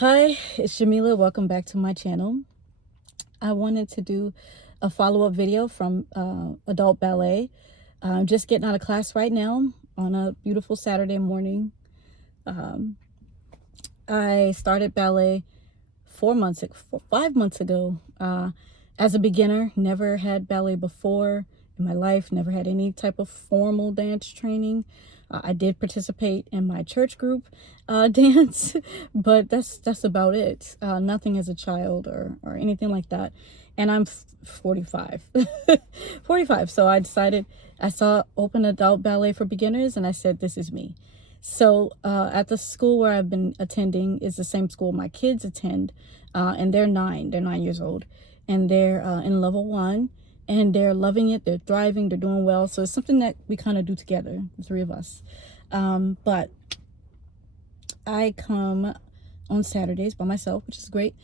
Hi, it's Jamila. Welcome back to my channel. I wanted to do a follow-up video from adult ballet. I'm just getting out of class right now on a beautiful Saturday morning. Um, I started ballet 5 months ago. As a beginner, never had ballet before in my life, never had any type of formal dance training. I did participate in my church group dance, but that's about it. Nothing as a child or anything like that. And I'm 45. 45. So I decided, I saw Open Adult Ballet for Beginners, and I said, this is me. So at the school where I've been attending is the same school my kids attend, and they're 9 years old, and they're in level 1, and they're loving it, they're thriving, they're doing well. So it's something that we kind of do together, the three of us. But I come on Saturdays by myself, which is great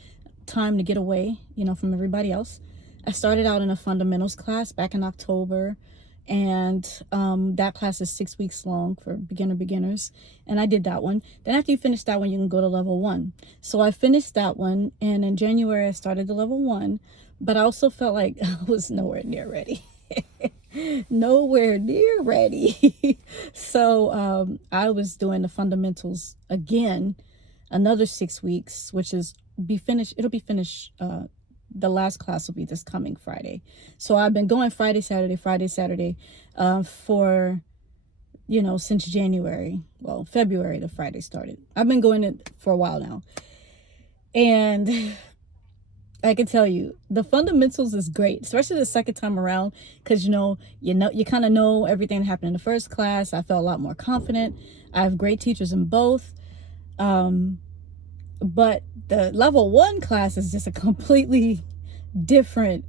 time to get away, from everybody else. I started out in a fundamentals class back in October, and that class is 6 weeks long for beginners, and I did that one. Then after you finish that one, you can go to level 1. So I finished that one, and in January I started the level 1, but I also felt like I was nowhere near ready. Nowhere near ready. So I was doing the fundamentals again, another 6 weeks, which is it'll be finished. The last class will be this coming Friday. So I've been going Friday, Saturday, for, since January. Well, February, the Friday started. I've been going it for a while now. And I can tell you, the fundamentals is great, especially the second time around, because you kind of know everything that happened in the first class. I felt a lot more confident. I have great teachers in both. But the level 1 class is just a completely different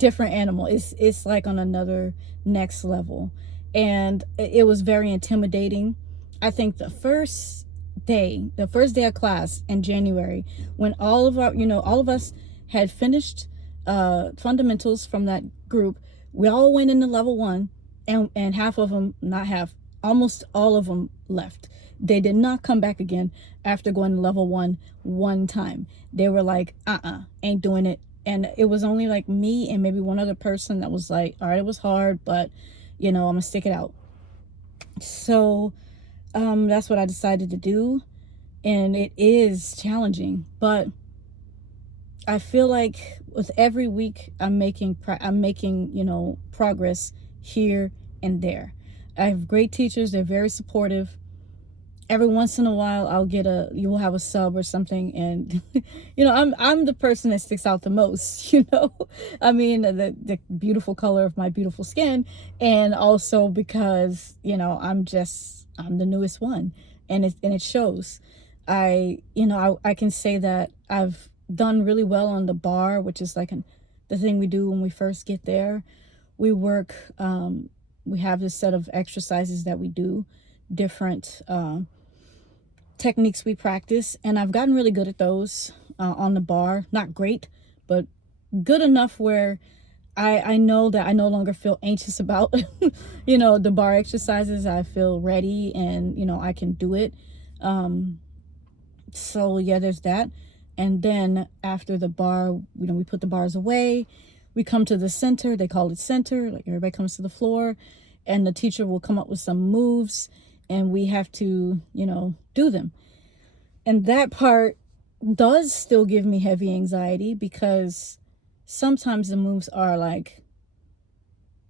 animal. It's like on another next level, and it was very intimidating. I think the first day of class in January, when all of us had finished fundamentals from that group, we all went into level 1, and half of them, not half, almost all of them left. They did not come back again after going to level 1 time. They were like, ain't doing it. And it was only like me and maybe one other person that was like, all right, it was hard, but I'm gonna stick it out. So that's what I decided to do. And it is challenging, but I feel like with every week I'm making progress here and there. I have great teachers. They're very supportive. Every once in a while you will have a sub or something, and I'm the person that sticks out the most. I mean, the beautiful color of my beautiful skin, and also because I'm the newest one, and it shows. I can say that I've done really well on the bar, which is like the thing we do when we first get there. We work, we have this set of exercises that we do, different techniques we practice, and I've gotten really good at those on the bar. Not great, but good enough where I know that I no longer feel anxious about the bar exercises. I feel ready, and I can do it. So yeah, there's that. And then after the bar, we put the bars away, we come to the center. They call it center, like everybody comes to the floor, and the teacher will come up with some moves, and we have to do them. And that part does still give me heavy anxiety, because sometimes the moves are like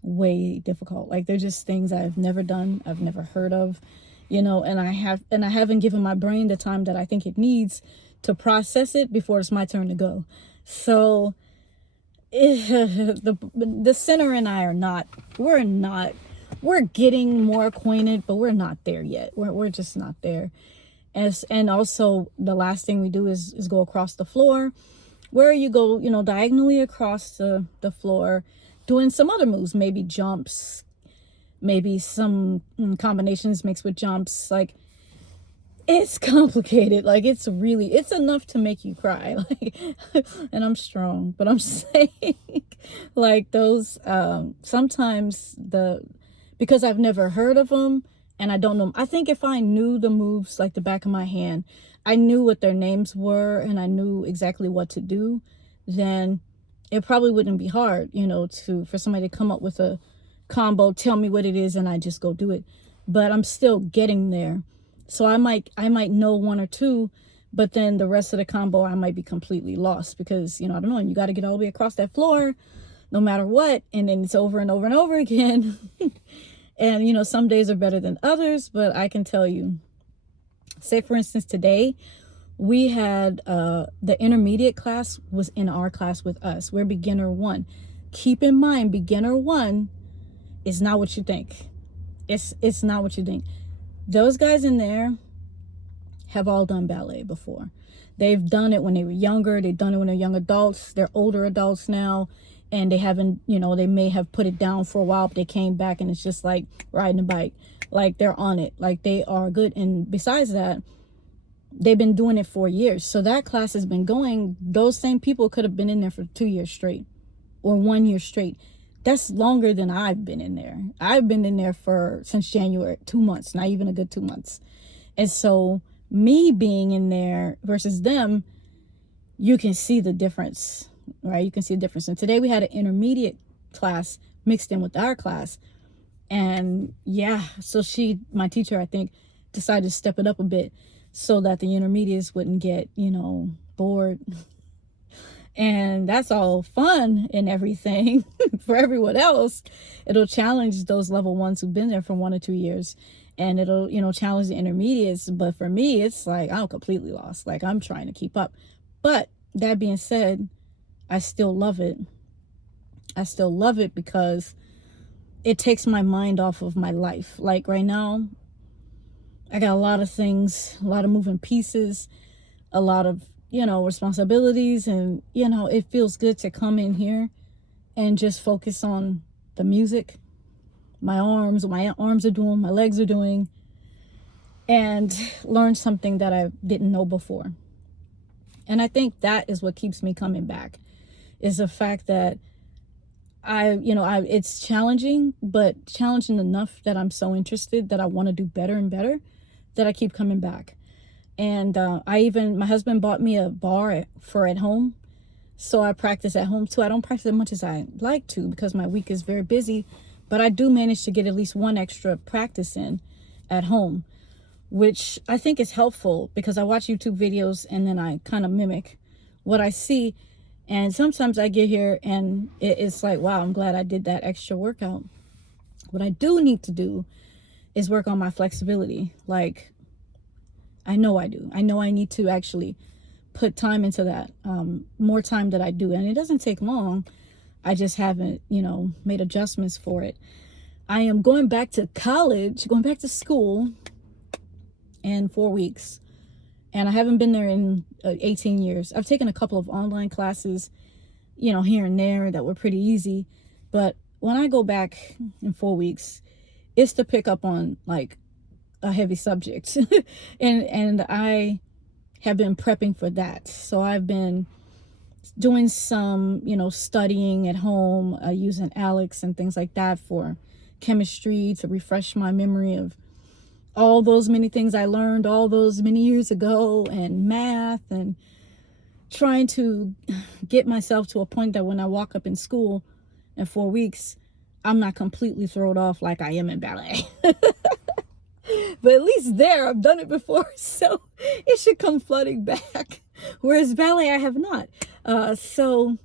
way difficult. Like they're just things I've never done, I've never heard of, and I haven't given my brain the time that I think it needs to process it before it's my turn to go. So the center and I we're getting more acquainted, but we're not there yet. We're just not there. And also the last thing we do is go across the floor, where you go, diagonally across the floor, doing some other moves, maybe jumps, maybe some combinations mixed with jumps. Like, it's complicated. Like, it's enough to make you cry. Like, and I'm strong, but I'm saying, like, those sometimes because I've never heard of them, and I don't know. I think if I knew the moves like the back of my hand, I knew what their names were and I knew exactly what to do, then it probably wouldn't be hard, you know, for somebody to come up with a combo, tell me what it is, and I just go do it. But I'm still getting there. So I might know one or two, but then the rest of the combo I might be completely lost because, you know, I don't know, you got to get all the way across that floor no matter what, and then it's over and over and over again. And, you know, some days are better than others, but I can tell you, say for instance, today we had the intermediate class was in our class with us. We're beginner one. Keep in mind, beginner one is not what you think. It's not what you think. Those guys in there have all done ballet before. They've done it when they were younger. They've done it when they're young adults. They're older adults now. And they haven't, you know, they may have put it down for a while, but they came back and it's just like riding a bike. Like they're on it. Like they are good. And besides that, they've been doing it for years. So that class has been going. Those same people could have been in there for 2 years straight or 1 year straight. That's longer than I've been in there. I've been in there since January, 2 months, not even a good 2 months. And so me being in there versus them, you can see the difference, right? You can see the difference. And today we had an intermediate class mixed in with our class. And yeah, so my teacher, I think, decided to step it up a bit so that the intermediates wouldn't get, you know, bored. And that's all fun and everything. For everyone else, it'll challenge those level ones who've been there for 1 or 2 years. And it'll, you know, challenge the intermediates. But for me, it's like I'm completely lost. Like I'm trying to keep up. But that being said, I still love it. I still love it because it takes my mind off of my life. Like right now, I got a lot of things, a lot of moving pieces, a lot of, you know, responsibilities. And, you know, it feels good to come in here and just focus on the music. My arms are doing, my legs are doing, and learn something that I didn't know before. And I think that is what keeps me coming back, is the fact that it's challenging, but challenging enough that I'm so interested that I want to do better and better, that I keep coming back. And my husband bought me a bar for at home. So I practice at home too. I don't practice as much as I like to because my week is very busy, but I do manage to get at least one extra practice in at home, which I think is helpful because I watch YouTube videos and then I kind of mimic what I see. And sometimes I get here and it's like, wow, I'm glad I did that extra workout. What I do need to do is work on my flexibility. Like, I know I do. I know I need to actually put time into that, more time than I do. And it doesn't take long. I just haven't, you know, made adjustments for it. I am going back to college, going back to school in 4 weeks. And I haven't been there in 18 years. I've taken a couple of online classes, you know, here and there that were pretty easy. But when I go back in 4 weeks, it's to pick up on like a heavy subject. and I have been prepping for that. So I've been doing some, you know, studying at home, using Alex and things like that for chemistry to refresh my memory of all those many things I learned all those many years ago, and math, and trying to get myself to a point that when I walk up in school in 4 weeks, I'm not completely thrown off like I am in ballet. But at least there, I've done it before, so it should come flooding back. Whereas ballet, I have not. So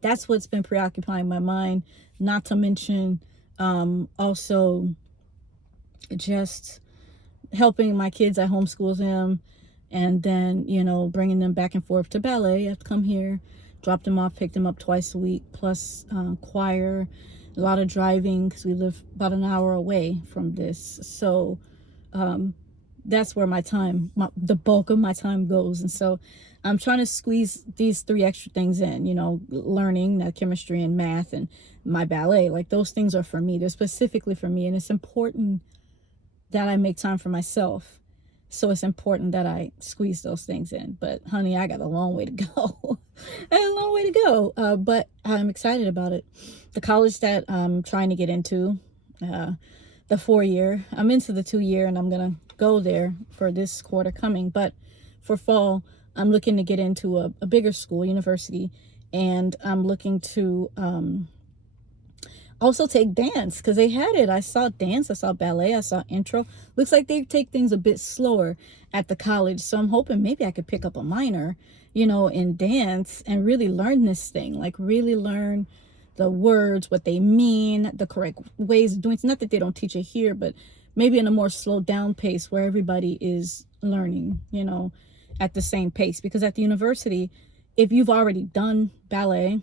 that's what's been preoccupying my mind. Not to mention also just helping my kids. I homeschool them, and then, you know, bringing them back and forth to ballet. I have to come here, drop them off, pick them up twice a week, plus choir, a lot of driving because we live about an hour away from this. So that's where the bulk of my time goes. And so I'm trying to squeeze these 3 extra things in, you know, learning chemistry and math and my ballet. Like, those things are for me. They're specifically for me. And it's important that I make time for myself. So it's important that I squeeze those things in. But honey, I got a long way to go. I have a long way to go. But I'm excited about it. The college that I'm trying to get into, the 4-year. I'm into the 2-year, and I'm gonna go there for this quarter coming. But for fall, I'm looking to get into a bigger school, university, and I'm looking to also take dance, because they had it. I saw dance, I saw ballet, I saw intro. Looks like they take things a bit slower at the college, so I'm hoping maybe I could pick up a minor, you know, in dance and really learn this thing, like really learn the words, what they mean, the correct ways of doing it. Not that they don't teach it here, but maybe in a more slowed down pace where everybody is learning, you know, at the same pace. Because at the university, if you've already done ballet,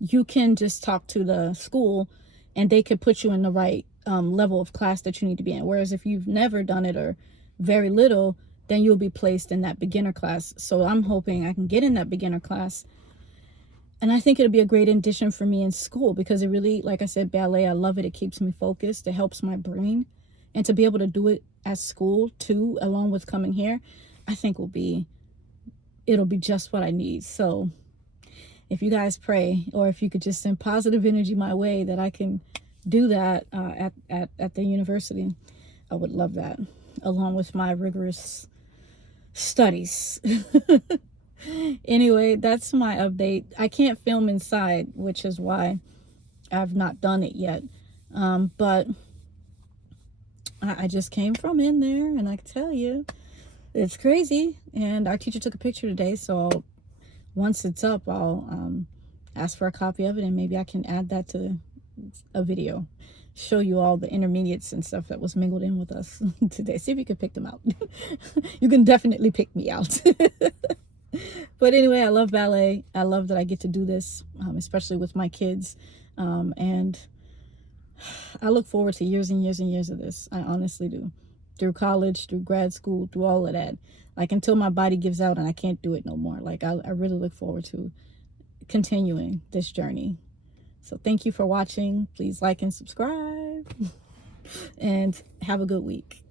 you can just talk to the school and they could put you in the right level of class that you need to be in. Whereas if you've never done it or very little, then you'll be placed in that beginner class. So I'm hoping I can get in that beginner class. And I think it'll be a great addition for me in school, because it really, like I said, ballet, I love it. It keeps me focused. It helps my brain. And to be able to do it at school too, along with coming here, I think it'll be just what I need. So if you guys pray, or if you could just send positive energy my way that I can do that at the university, I would love that, along with my rigorous studies. Anyway, that's my update. I can't film inside, which is why I've not done it yet. But I just came from in there, and I can tell you, it's crazy. And our teacher took a picture today, so once it's up, I'll ask for a copy of it, and maybe I can add that to a video, show you all the intermediates and stuff that was mingled in with us today. See if you can pick them out. You can definitely pick me out. But anyway, I love ballet. I love that I get to do this, especially with my kids. And I look forward to years and years and years of this. I honestly do. Through college, through grad school, through all of that. Like, until my body gives out and I can't do it no more. Like, I really look forward to continuing this journey. So thank you for watching. Please like and subscribe. And have a good week.